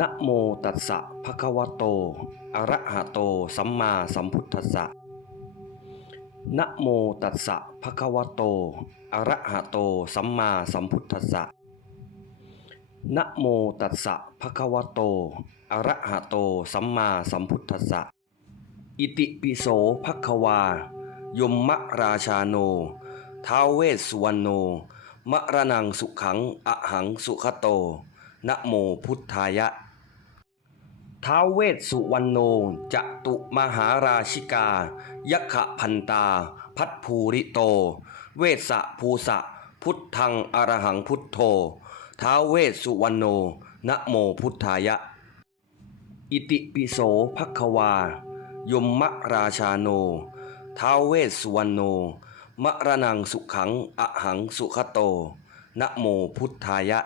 นะโมตัสสะภะคะวะโต อะระหะโต สัมมาสัมพุทธัสสะนะโมตัสสะภะคะวะโต อะระหะโต สัมมาสัมพุทธัสสะนะโมตัสสะภะคะวะโต อะระหะโต สัมมาสัมพุทธัสสะ อิติปิโสภะคะวา ยมมะราชาโน ท้าวเวสสุวรรณโน มะระนังสุขังอะหังสุขโต นะโมพุทธายะ ท้าวเวสสุวรรณโนจตุมหาราชิกา ยขะพันตา พัทภูริโต เวสสะภูสะ พุทธังอรหังพุทโธ ท้าวเวสสุวรรณโนนะโมพุทธายะ อิติปิโสภะคะวา ยมมะราชาโน ท้าวเวสสุวรรณโน มะระนังสุขังอหังสุขโตนะโมพุทธายะ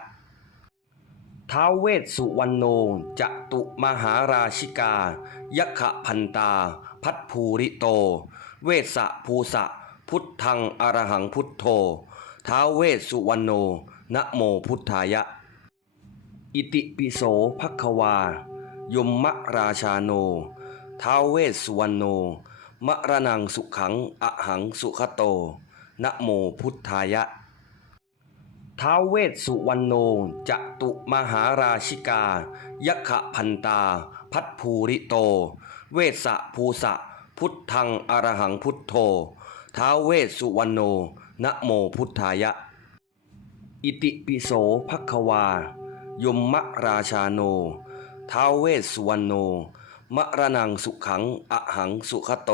ท้าวเวสสุวรรณโนจตุมหาราชิกา ยขะพันตา พัทภูริโต เวสสะภูสะ พุทธังอรหังพุทโธท้าวเวสสุวรรณโนนะโมพุทธายะ อิติปิโสภะคะวายมมะราชาโนท้าวเวสสุวรรณโนมะระนังสุขังอะหังสุขโตนะโมพุทธายะ ท้าวเวสสุวรรณโนจตุมหาราชิกา ยขะพันตา พัทภูริโต เวสสะภูสะ พุทธังอรหังพุทโธท้าวเวสสุวรรณโนนะโมพุทธายะ อิติปิโสภะคะวายมมะราชาโนท้าวเวสสุวรรณโนมะระนังสุขังอหังสุขโต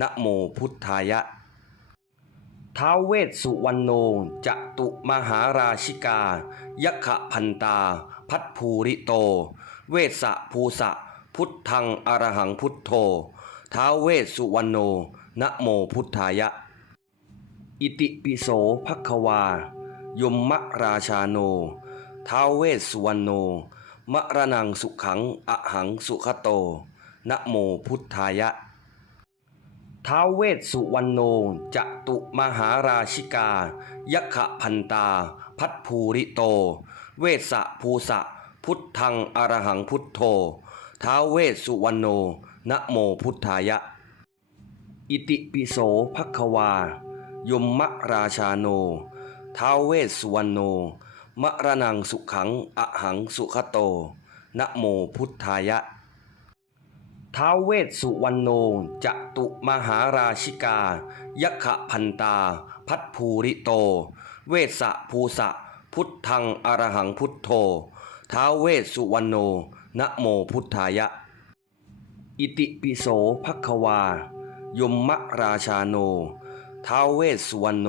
นะโมพุทธายะ ท้าวเวสสุวรรณโนจตุมหาราชิกา ยขะพันตา พัทภูริโต เวสสะภูสะ พุทธังอรหังพุทโธท้าวเวสสุวรรณโนนะโมพุทธายะ อิติปิโสภะคะวายมมะราชาโนท้าวเวสสุวรรณโน มะระนังสุขังอหังสุขโตนะโมพุทธายะ ท้าวเวสสุวรรณโนจตุมหาราชิกา ยขะพันตา พัทภูริโต เวสสะภูสะ พุทธังอรหังพุทโธท้าวเวสสุวรรณโนนะโมพุทธายะ อิติปิโสภะคะวายมมะราชาโนท้าวเวสสุวรรณโน มะระนังสุขังอหังสุขโตนะโมพุทธายะ ท้าวเวสสุวรรณโนจตุมหาราชิกา ยขะพันตา พัทภูริโต เวสสะภูสะ พุทธังอรหังพุทโธท้าวเวสสุวรรณโนนะโมพุทธายะ อิติปิโสภะคะวา ยมมะราชาโนท้าวเวสสุวรรณโน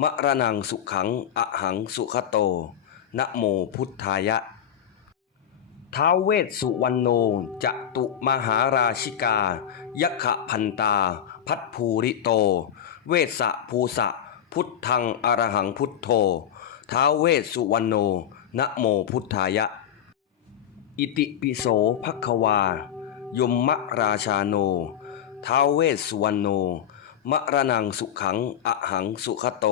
มะระนังสุขังอะหังสุขโตนะโมพุทธายะ ท้าวเวสสุวรรณโนจตุมหาราชิกายขะพันตา พัทภูริโต เวสสะภูสะ พุทธังอรหังพุทโธท้าวเวสสุวรรณโนนะโมพุทธายะ อิติปิโสภะคะวา ยมมะราชาโนท้าวเวสสุวรรณโน มะระนังสุขังอะหังสุขโต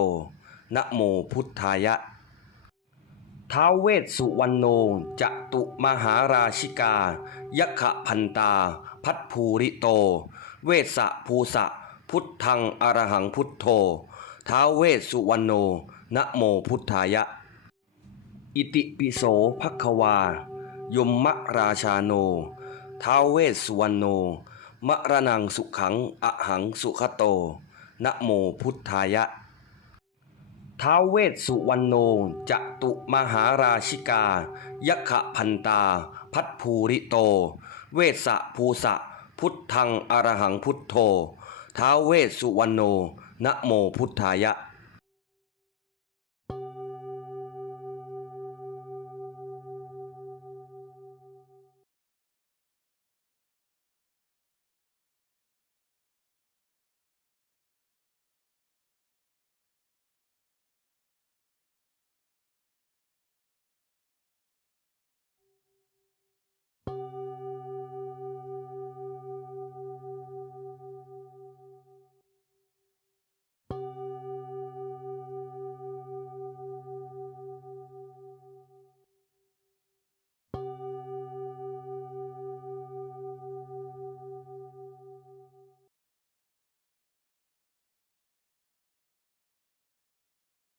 นะโมพุทธายะ ท้าวเวสสุวรรณโนจตุมหาราชิกายขะพันตา พัทภูริโต เวสสะภูสะ พุทธังอรหังพุทโธท้าวเวสสุวรรณโนนะโมพุทธายะ อิติปิโสภะคะวา ยมมะราชาโนท้าวเวสสุวรรณโน มะระนังสุขังอะหังสุขโตนะโมพุทธายะ ท้าวเวสสุวรรณโนจตุมหาราชิกายขะพันตา พัทภูริโต เวสสะภูสะ พุทธังอรหังพุทโธท้าวเวสสุวรรณโนนะโมพุทธายะ